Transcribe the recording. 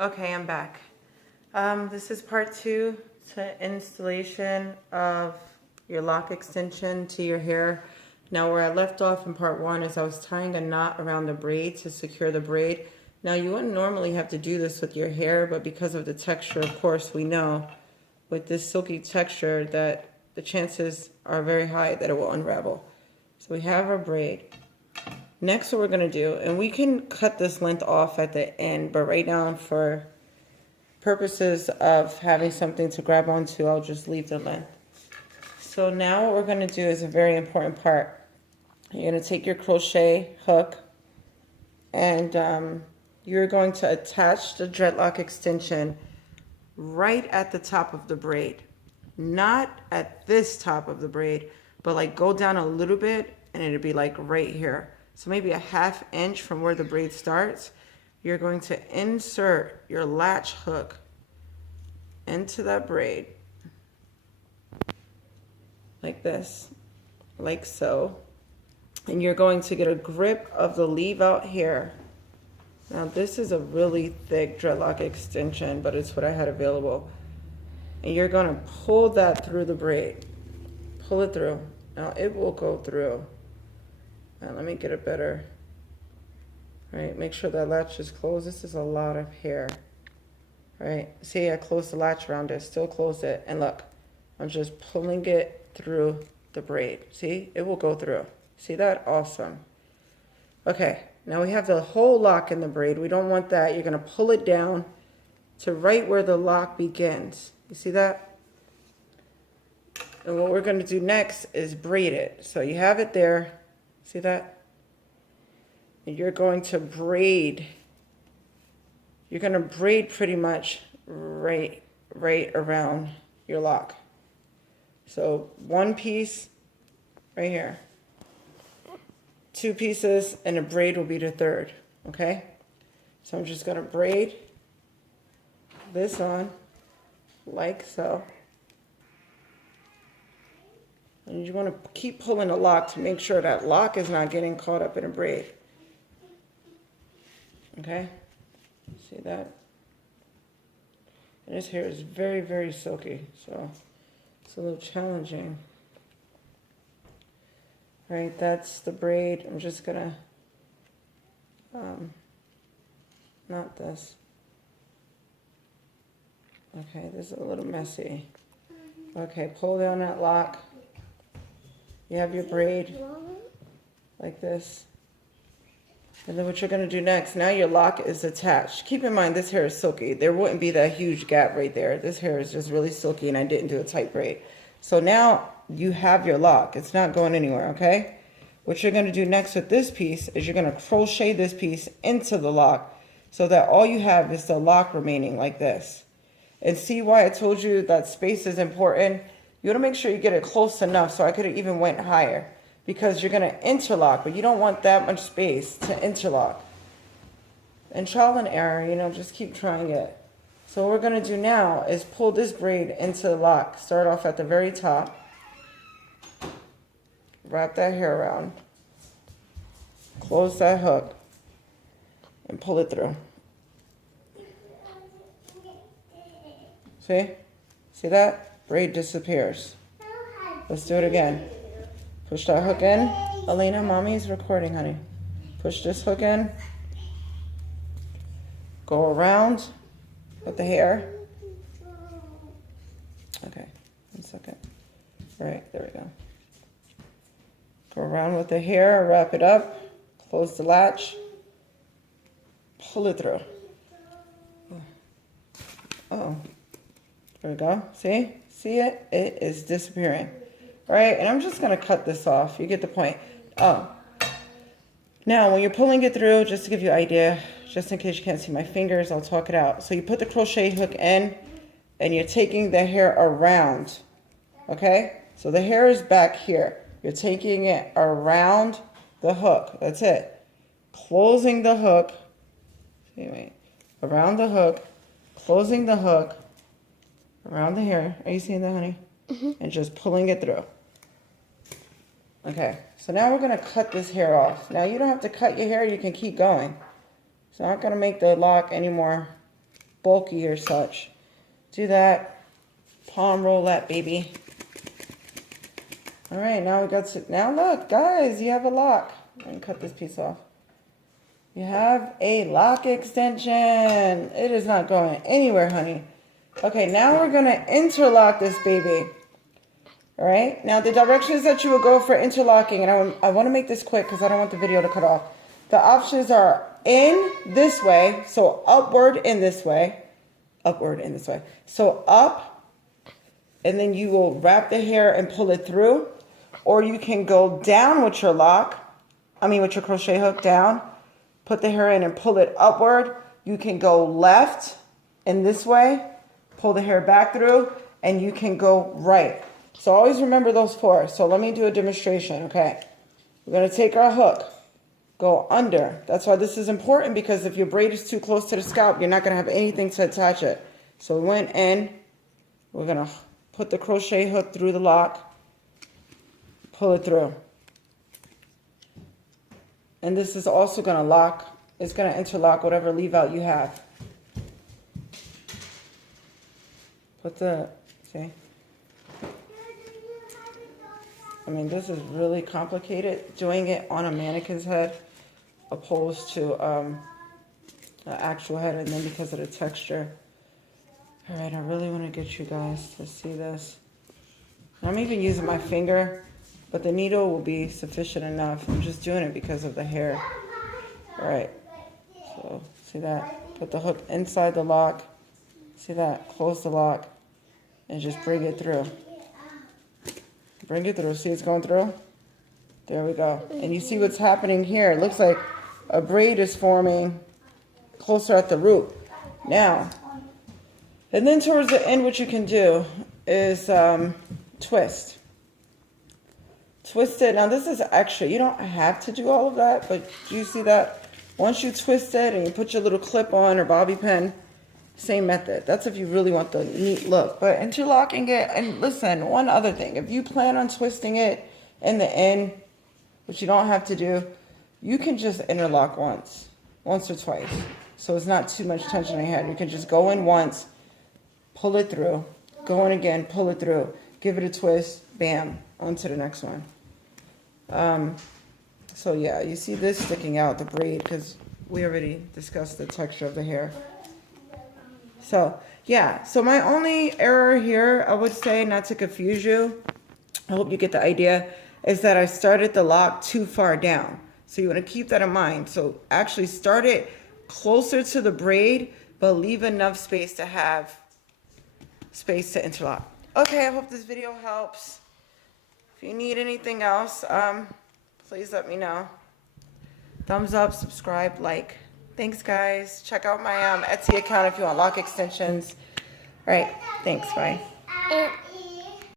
Okay, I'm back. This is part 2 to installation of your lock extension to your hair. Now where I left off in part 1 is I was tying a knot around the braid to secure the braid. Now you wouldn't normally have to do this with your hair, but because of the texture, of course, we know with this silky texture that the chances are very high that it will unravel. So we have our braid. Next, what we're going to do, and we can cut this length off at the end, but right now for purposes of having something to grab onto, I'll just leave the length. So now what we're going to do is a very important part. You're going to take your crochet hook and you're going to attach the dreadlock extension right at the top of the braid. Not at this top of the braid, but like go down a little bit and it'll be like right here. So maybe a ½ inch from where the braid starts, you're going to insert your latch hook into that braid like this, like so. And you're going to get a grip of the leave out hair. Now this is a really thick dreadlock extension, but it's what I had available. And you're going to pull that through the braid. Pull it through. Now it will go through. Now let me get it better. All right, make sure that latch is closed. This is a lot of hair. All right, see, I closed the latch around it, still closed it. And look, I'm just pulling it through the braid. See, it will go through. See that? Awesome. Okay, now we have the whole lock in the braid. We don't want that. You're gonna pull it down to right where the lock begins. You see that? And what we're gonna do next is braid it. So you have it there. See that? And you're going to braid. You're going to braid pretty much right around your lock. So one piece right here. 2 pieces and a braid will be the third. Okay? So I'm just going to braid this on like so. And you want to keep pulling the lock to make sure that lock is not getting caught up in a braid. Okay? See that? And this hair is very, very silky, so it's a little challenging. All right, that's the braid. I'm just gonna, not this. Okay, this is a little messy. Okay, pull down that lock. You have your braid like this. And then what you're going to do next, now your lock is attached. Keep in mind, this hair is silky. There wouldn't be that huge gap right there. This hair is just really silky and I didn't do a tight braid. So now you have your lock. It's not going anywhere, okay? What you're going to do next with this piece is you're going to crochet this piece into the lock so that all you have is the lock remaining like this. And see why I told you that space is important? You want to make sure you get it close enough, so I could have even went higher, because you're going to interlock, but you don't want that much space to interlock. And trial and error, you know, just keep trying it. So what we're going to do now is pull this braid into the lock. Start off at the very top. Wrap that hair around. Close that hook. And pull it through. See? See that? Braid disappears. Let's do it again. Push that hook in. Elena, mommy is recording, honey. Push this hook in. Go around with the hair. Okay, 1 second. All right, there we go. Go around with the hair, wrap it up, close the latch, pull it through. Oh, there we go. See? See it? It is disappearing. All right, and I'm just going to cut this off. You get the point. Oh. Now, when you're pulling it through, just to give you an idea, just in case you can't see my fingers, I'll talk it out. So you put the crochet hook in, and you're taking the hair around. Okay? So the hair is back here. You're taking it around the hook. That's it. Closing the hook. See, wait. Around the hook. Closing the hook. Around the hair. Are you seeing that, honey? Mm-hmm. And just pulling it through. Okay, so now we're going to cut this hair off. Now you don't have to cut your hair, you can keep going. It's not going to make the lock any more bulky or such. Do that. Palm roll that baby. All right, now we got to, now look, guys, you have a lock. I'm gonna cut this piece off. You have a lock extension. It is not going anywhere, honey. Okay, now we're gonna interlock this baby. All right, now the directions that you would go for interlocking, and I want to make this quick because I don't want the video to cut off. The options are in this way, so upward in this way, upward in this way. So up, and then you will wrap the hair and pull it through, or you can go down with your with your crochet hook down, put the hair in and pull it upward. You can go left in this way, pull the hair back through, and you can go right. So always remember those four. So let me do a demonstration, okay? We're going to take our hook, go under. That's why this is important, because if your braid is too close to the scalp, you're not going to have anything to attach it. So we went in. We're going to put the crochet hook through the lock, pull it through. And this is also going to lock. It's going to interlock whatever leave out you have. See? I mean, this is really complicated, doing it on a mannequin's head opposed to an actual head, and then because of the texture. All right, I really want to get you guys to see this. I'm even using my finger, but the needle will be sufficient enough. I'm just doing it because of the hair. All right, so see that? Put the hook inside the lock. See that? Close the lock and just bring it through. Bring it through. See it's going through? There we go. And you see what's happening here. It looks like a braid is forming closer at the root. Now, and then towards the end, what you can do is twist. Twist it. Now, this is extra. You don't have to do all of that, but do you see that? Once you twist it and you put your little clip on or bobby pin, same method. That's if you really want the neat look. But interlocking it, and listen, one other thing. If you plan on twisting it in the end, which you don't have to do, you can just interlock once or twice. So it's not too much tension on your head. You can just go in once, pull it through, go in again, pull it through, give it a twist, bam, on to the next one. So yeah, you see this sticking out, the braid, because we already discussed the texture of the hair. So, yeah. So my only error here, I would say, not to confuse you, I hope you get the idea, is that I started the lock too far down. So you want to keep that in mind. So actually start it closer to the braid, but leave enough space to have space to interlock. Okay, I hope this video helps. If you need anything else, please let me know. Thumbs up, subscribe, like. Thanks, guys. Check out my Etsy account if you want lock extensions. All right. Thanks. Bye.